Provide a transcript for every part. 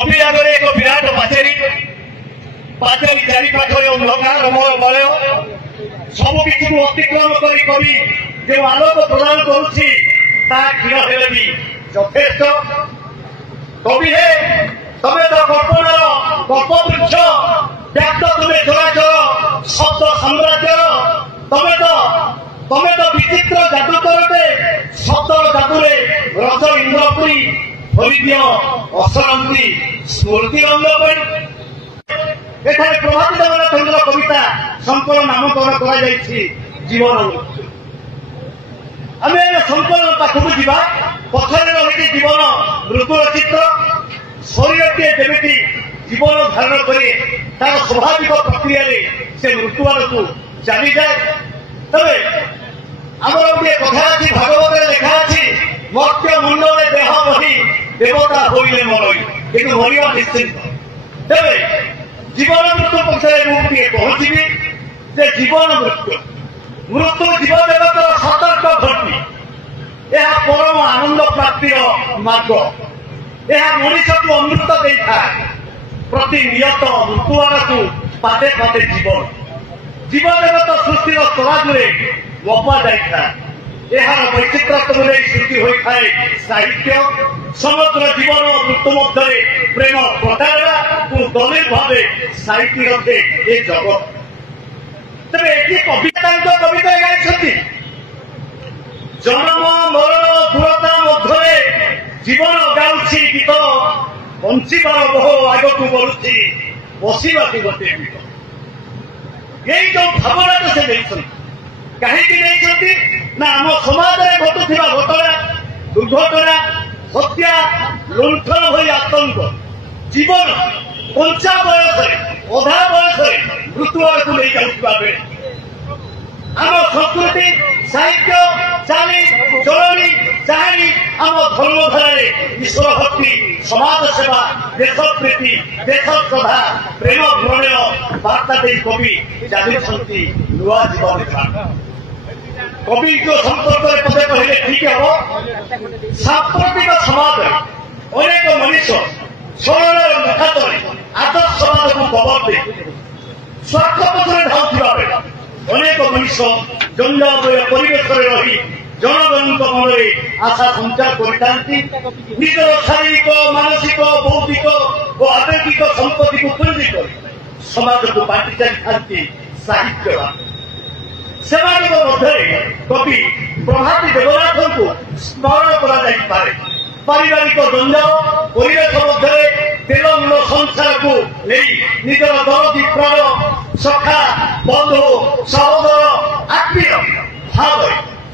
कवि आगे एक विराट पाचेरी पाचेरी चारिपाख अंधकार मलय सबकि अतिक्रम कर कवि जो आलोक प्रदान करुच्ची क्षीण हेले भी यथेष्ट कवि हे तमें तो कल्पनार कल्पवृक्ष व्याप्त तुम्हें चराचर शब्द साम्राज्य तमें तो विचित्र जादूकरटे शब्द जादुरे रज इंद्रपुरी हरिद्य असरंती स्मृति रंग एठारे प्रभाती देवनाथ चंद्र कविता संकलन नामकरण कर जीवन मृत्यु आम संकलन पाखक जा पथर रही जीवन मृत्युर चित्र शरीर जमी जीवन धारण करे तार स्वाभाविक प्रक्रिया से मृत्यु आड़ को चली जाए तबे आमर गोटे कथा अच्छी भागवत लिखा अच्छी मर्त्य मुंडे देह बही देवता होइले मरई किंतु मरिया निश्चिंत तेरे जीवन मृत्यु पक्षे मुझे कहूबी जे जीवन मृत्यु मृत्यु जीव जगत सतर्क घटी यह परम आनंद प्राप्तिर मार्ग यह मनुष्य को अमृत दे था प्रतिनियत मृत्यु आड़ को पादे पादे जीवन जीव जगत सृष्टि तराजुरे मपा जाता यार वैचित्रत्व सृष्टि होता है साहित्य समग्र जीवन मृत्यु मध्य प्रेम प्रतारणा को दलित भाव साहित्य रखे ये जगत तेरे एक कविता कविता गाई जन्म मरण दूरता मध्य जीवन गाँची गीत बंचार बहु आग को बढ़ुची बसवा गोटे गीत यही जो भावना से कहीं ना आम समाज में घटुवा घटना दुर्घटना हत्या लुंठन हो आतंक जीवन पंचा बयस अधा बयस मृत्यु आड़ को नहीं जाऊा बेले आम संस्कृति साहित्य चाली चलनी चाहनी आम धर्मधारा ईश्वर भक्ति समाज सेवा देश प्रीति देश श्रद्धा प्रेम भ्रमण वार्ता दे कवि चली नुआ जीवन कवि जो संपर्क में पदे कहले ठीक हम सांप्रतिक समाज अनेक मनुष्य सरल मुखात आदर्शवाद को कबर दे स्वार्थ पथरे धाउथिबा बेले अनेक मनुष्य जंजालमय परिवेश रही जनगण मन आशा संचार कर निजर शारीरिक मानसिक बौद्धिक और आवेगिक संपत्ति को पुंजी कर समाज को बांटी चली साहित्य से कवि प्रभाती देवनाथ को स्मरण कर पारिवारिक गंजाल परिवेश मध्य तेलंग संसार को नहीं निजर दरदी प्राण सखा बंधु सहोदर आत्मीय भाव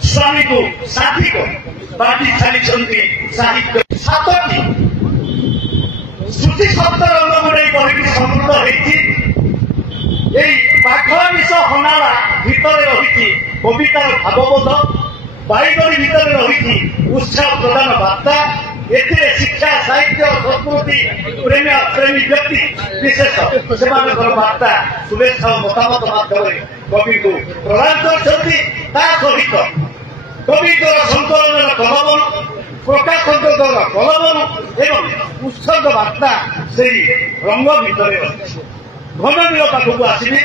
स्वामी को साथी को बांटी छाड़ी साहित्य सातटी श्रुति शब्द रंग गुड़े कवि समृद्ध होती पाख विष हनाला भितर रही कवितार भावबोध बाईगरी भितर रही उत्साह प्रदान वार्ता एथिरे शिक्षा साहित्य संस्कृति प्रेमी व्यक्ति विशेष से वार्ता शुभेच्छा मतामत माध्यम कवि को प्रदान कर कवितर संकलन कलम प्रकाशक कलम एवं उत्सर्ग वार्ता से रंग भितर रही घनबीर पाखक आसबि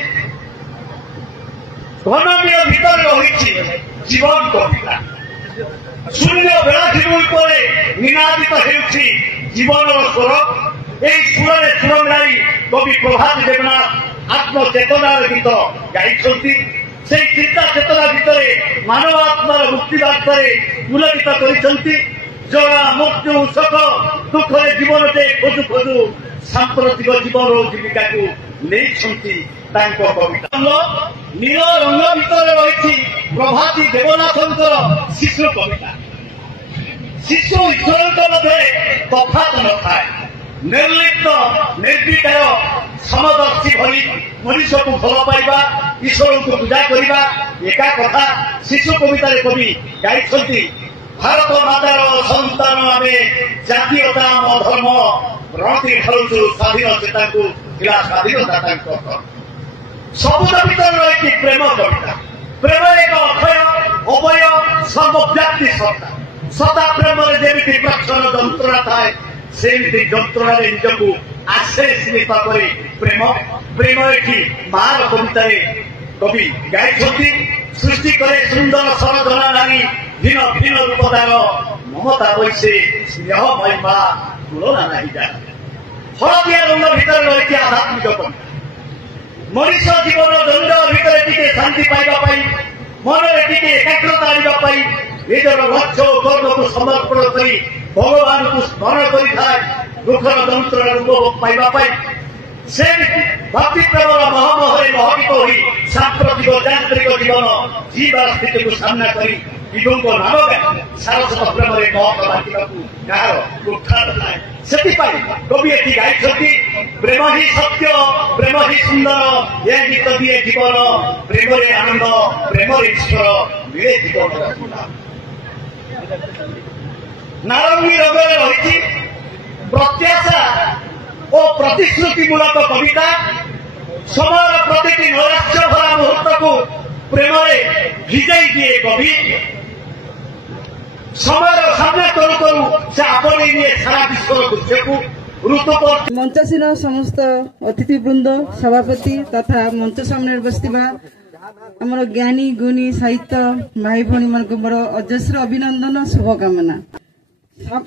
घनबीर भितर रही जीवन कविता शून्य बेलाधि निनादित होती जीवन स्वर यही सुर सुर मिलाई कवि प्रभाती देवनाथ आत्मचेतनार गीत गाई चिंता चेतना भितर मानव आत्मार मुक्ति बार्तार पुलकित कर जरा मृत्यु शोक दुख जीवन से खोजु खोजु सांप्रतिक जीवन और जीविका को नहीं कविता नील रंग भितर रही प्रभाती देवनाथ शिशु कविता शिशु ईश्वर मध्य तफात न थाए निर्लिप्त निर्विकार समदर्शी भली मनुष्य को भल पाइबा ईश्वर को पूजा करवा एका कथा शिशु कविता कवि गाई भारत मातार संतान आम जातीयता धर्म रणती खेलु स्वाधीन चेता को स्वाधीनता सबुज भर रही प्रेम कविता प्रेम एक अक्षय अवय सर्वव्याप्ति सत्ता सत्ता प्रेम जमी प्रक्षण जंत्रणा थाए ସେମିତି ଯନ୍ତ୍ରଣାରେ ନିଜକୁ ଆଶ୍ରୟ ସୀମିତ କରି ପ୍ରେମ ପ୍ରେମ ଏଠି ମାର କବିତାରେ କବି ଗାଇଛନ୍ତି। ସୃଷ୍ଟି କରେ ସୁନ୍ଦର ସରଜନା ନାରୀ ଭିନ୍ନ ଭିନ୍ନ ରୂପଦାର ମମତା ବୈଶେ ସ୍ନେହ ମହିମା ତୁଳନା ନାହିଁ ଯାହା। ହଳଦିଆ ରଙ୍ଗ ଭିତରେ ରହିଛି ଆଧ୍ୟାତ୍ମିକ କବିତା। ମଣିଷ ଜୀବନ ଦ୍ୱନ୍ଦ୍ୱ ଭିତରେ ଟିକେ ଶାନ୍ତି ପାଇବା ପାଇଁ, ମନରେ ଟିକେ ଏକାଗ୍ରତା ଆଣିବା ପାଇଁ ନିଜର ଲକ୍ଷ୍ୟ ଓ କର୍ମକୁ ସମର୍ପଣ କରି ଭଗବାନଙ୍କୁ ସ୍ମରଣ କରିଥାଏ ଦୁଃଖର ଯନ୍ତ୍ରଣାର ଉପଭୋଗ ପାଇବା ପାଇଁ। ସେମିତି ଭକ୍ତି ପ୍ରେମର ମହମହରେ ମହକିତ ହୋଇ ସାମ୍ପ୍ରତିକ ଯାନ୍ତ୍ରିକ ଜୀବନ ଜୀବାର ସ୍ଥିତିକୁ ସାମ୍ନା କରି ବିଭୁଙ୍କ ନାମ ଗାଇ ସାରସ୍ୱତ ପ୍ରେମରେ ମହକ ବାଣ୍ଟିବାକୁ କାହାର ଉତ୍ଥାନ ଥାଏ। ସେଥିପାଇଁ କବି ଏଠି ଗାଇଛନ୍ତି ପ୍ରେମ ହିଁ ସତ୍ୟ, ପ୍ରେମ ହିଁ ସୁନ୍ଦର, ଏ ଗୀତ ଦିଏ ଜୀବନ, ପ୍ରେମରେ ଆନନ୍ଦ, ପ୍ରେମରେ ଈଶ୍ୱର, ମିଳେ ଜୀବନର ସୁନ୍ଦର। ନାରଙ୍ଗୀ ରଙ୍ଗରେ ରହିଛି ପ୍ରତ୍ୟାଶା ଓ ପ୍ରତିଶ୍ରୁତିମୂଳକ କବିତା। ସମୟର ପ୍ରତିଟି ନୈରାଶ୍ୟ ଭରା ମୁହୂର୍ତ୍ତକୁ ପ୍ରେମରେ ଭିଜାଇ ଦିଏ କବି। ସମୟର ସାମ୍ନା କରୁ କରୁ ସେ ଆପଣେଇ ନିଏ ସାରା ବିଶ୍ୱର ଦୃଶ୍ୟକୁ। ମଞ୍ଚାସୀନ ସମସ୍ତ ଅତିଥିବୃନ୍ଦ, ସଭାପତି ତଥା ମଞ୍ଚ ସାମ୍ନାରେ ବସିଥିବା ଆମର ଜ୍ଞାନୀ ଗୁଣୀ ସାହିତ୍ୟ ଭାଇ ଭଉଣୀ ମାନଙ୍କୁ ମୋର ଅଜସ୍ର ଅଭିନନ୍ଦନ, ଶୁଭକାମନା।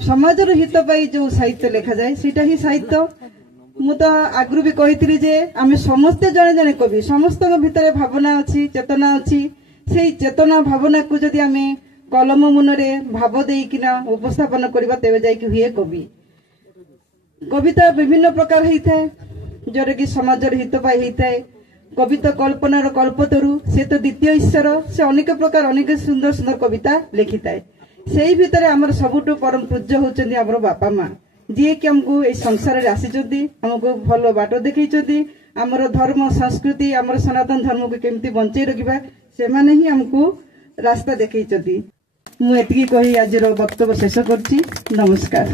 ସମାଜର ହିତ ପାଇଁ ଯୋଉ ସାହିତ୍ୟ ଲେଖାଯାଏ ସେଇଟା ହିଁ ସାହିତ୍ୟ। ମୁଁ ତ ଆଗରୁ ବି କହିଥିଲି ଯେ ଆମେ ସମସ୍ତେ ଜଣେ ଜଣେ କବି, ସମସ୍ତଙ୍କ ଭିତରେ ଭାବନା ଅଛି, ଚେତନା ଅଛି। ସେଇ ଚେତନା ଭାବନାକୁ ଯଦି ଆମେ କଲମ ମୁନରେ ଭାବ ଦେଇକିନା ଉପସ୍ଥାପନ କରିବା ତେବେ ଯାଇକି ହୁଏ କବି। କବିତା ବିଭିନ୍ନ ପ୍ରକାର ହେଇଥାଏ, ଯୋଉଟା କି ସମାଜର ହିତ ପାଇଁ ହେଇଥାଏ। କବି ତ କଳ୍ପନାର କଳ୍ପତରୁ, ସେ ତ ଦ୍ୱିତୀୟ ଈଶ୍ୱର, ସେ ଅନେକ ପ୍ରକାର ଅନେକ ସୁନ୍ଦର ସୁନ୍ଦର କବିତା ଲେଖିଥାଏ। ସେଇ ଭିତରେ ଆମର ସବୁଠୁ ପରମ ପୂଜ୍ୟ ହଉଛନ୍ତି ଆମର ବାପା ମା, ଯିଏକି ଆମକୁ ଏଇ ସଂସାରରେ ଆସିଛନ୍ତି, ଆମକୁ ଭଲ ବାଟ ଦେଖେଇଛନ୍ତି। ଆମର ଧର୍ମ ସଂସ୍କୃତି, ଆମର ସନାତନ ଧର୍ମକୁ କେମିତି ବଞ୍ଚେଇ ରଖିବା, ସେମାନେ ହିଁ ଆମକୁ ରାସ୍ତା ଦେଖେଇଛନ୍ତି। ମୁଁ ଏତିକି କହି ଆଜିର ବକ୍ତବ୍ୟ ଶେଷ କରୁଛି। ନମସ୍କାର।